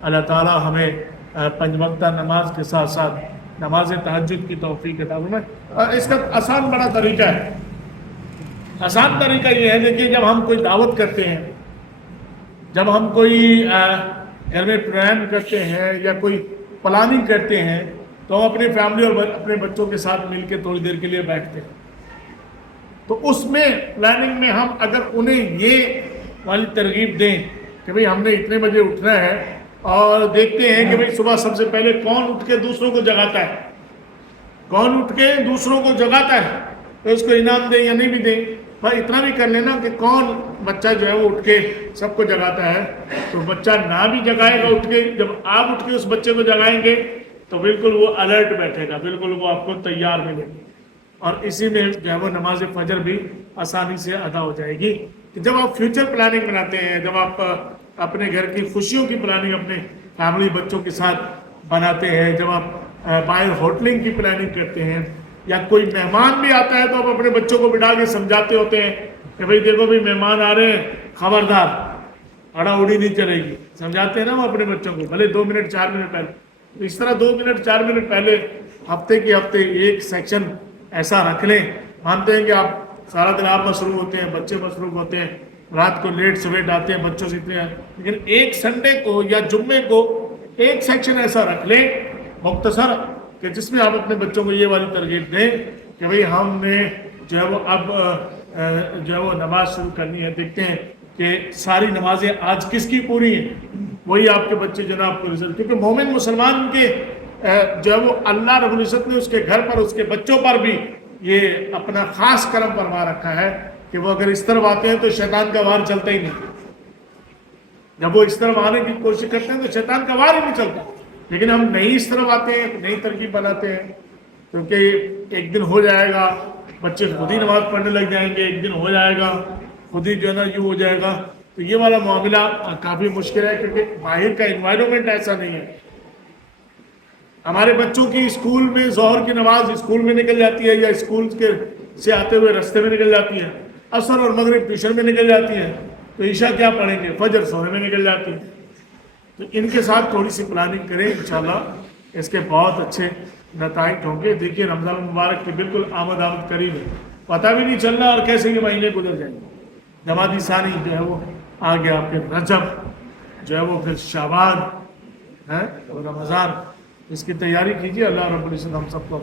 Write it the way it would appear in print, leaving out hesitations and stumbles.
اللہ تعالیٰ ہمیں پنج وقتہ نماز کے ساتھ ساتھ نماز تہجد کی توفیق عطا فرمائے۔ اس کا آسان بڑا طریقہ ہے، آسان طریقہ یہ ہے، دیکھیے جب ہم کوئی دعوت کرتے ہیں، جب ہم کوئی گھر میں پروگرام کرتے ہیں یا کوئی پلاننگ کرتے ہیں، تو ہم اپنی فیملی اور اپنے بچوں کے ساتھ مل کے تھوڑی دیر کے لیے بیٹھتے ہیں۔ تو اس میں پلاننگ میں ہم اگر انہیں یہ والی ترغیب دیں کہ بھئی ہم نے اتنے بجے اٹھنا ہے، اور دیکھتے ہیں کہ بھئی صبح سب سے پہلے کون اٹھ کے دوسروں کو جگاتا ہے، کون اٹھ کے دوسروں کو جگاتا ہے، تو اس کو انعام دیں یا نہیں بھی دیں، بھائی اتنا بھی کر لینا کہ کون بچہ جو ہے وہ اٹھ کے سب کو جگاتا ہے۔ تو بچہ نہ بھی جگائے گا اٹھ کے، جب آپ اٹھ کے اس بچے کو جگائیں گے تو بالکل وہ الرٹ بیٹھے گا، بالکل وہ آپ کو تیار ملے گا، اور اسی میں جو ہے وہ نماز فجر بھی آسانی سے ادا ہو جائے گی۔ کہ جب آپ فیوچر پلاننگ بناتے ہیں، جب آپ اپنے گھر کی خوشیوں کی پلاننگ اپنے فیملی بچوں کے ساتھ بناتے ہیں، جب آپ باہر ہوٹلنگ کی پلاننگ کرتے ہیں، یا کوئی مہمان بھی آتا ہے تو آپ اپنے بچوں کو بٹھا کے سمجھاتے ہوتے ہیں کہ بھئی دیکھو بھی مہمان آ رہے ہیں، خبردار اڑا اڑی نہیں چلے گی، سمجھاتے ہیں نا وہ اپنے بچوں کو، بھلے 2 منٹ 4 منٹ پہلے۔ اس طرح 2 منٹ 4 منٹ پہلے ہفتے کے ہفتے ایک سیکشن ایسا رکھ لیں۔ مانتے ہیں کہ آپ سارا دن آپ مصروف ہوتے ہیں، بچے مصروف ہوتے ہیں، رات کو لیٹ سویٹ آتے ہیں بچوں سے اتنے، لیکن ایک سنڈے کو یا جمعے کو ایک سیکشن ایسا رکھ لیں مختصر، کہ جس میں آپ اپنے بچوں کو یہ والی ترغیب دیں کہ بھئی ہم نے جو ہے وہ اب جو ہے وہ نماز شروع کرنی ہے۔ دیکھتے ہیں کہ ساری نمازیں آج کس کی پوری ہیں، وہی آپ کے بچے جو ہے آپ کو رزلٹ، کیونکہ مومن مسلمان کے جو ہے وہ اللہ رب العزت نے اس کے گھر پر، اس کے بچوں پر بھی یہ اپنا خاص کرم فرما رکھا ہے کہ وہ اگر اس طرف آتے ہیں تو شیطان کا وار چلتا ہی نہیں۔ جب وہ اس طرف آنے کی کوشش کرتے ہیں تو شیطان کا وار ہی نہیں چلتا، لیکن ہم نہیں اس طرف آتے ہیں، نئی ترکیب بناتے ہیں، کیونکہ ایک دن ہو جائے گا بچے خود ہی نماز پڑھنے لگ جائیں گے، ایک دن ہو جائے گا خود ہی جو ہے نا یوں ہو جائے گا، تو یہ والا معاملہ کافی مشکل ہے، کیونکہ باہر کا انوائرمنٹ ایسا نہیں ہے۔ ہمارے بچوں کی اسکول میں ظہر کی نماز اسکول میں نکل جاتی ہے، یا اسکول کے سے آتے ہوئے رستے میں نکل جاتی ہے، عصر اور مغرب ٹیوشن میں نکل جاتی ہے، تو عشاء کیا پڑھیں گے، فجر سونے میں نکل جاتی ہے۔ تو ان کے ساتھ تھوڑی سی پلاننگ کریں، انشاءاللہ اس کے بہت اچھے نتائج ہوں گے۔ دیکھیے رمضان المبارک کی بالکل آمد قریب ہے، پتہ بھی نہیں چل رہا اور کیسے یہ مہینے گزر جائیں گے۔ جمادی ثانی جو ہے وہ آگے، آپ کے رجب جو ہے وہ پھر شعبان ہے اور رمضان، اس کی تیاری کیجیے۔ اللہ رب العزت ہم سب کو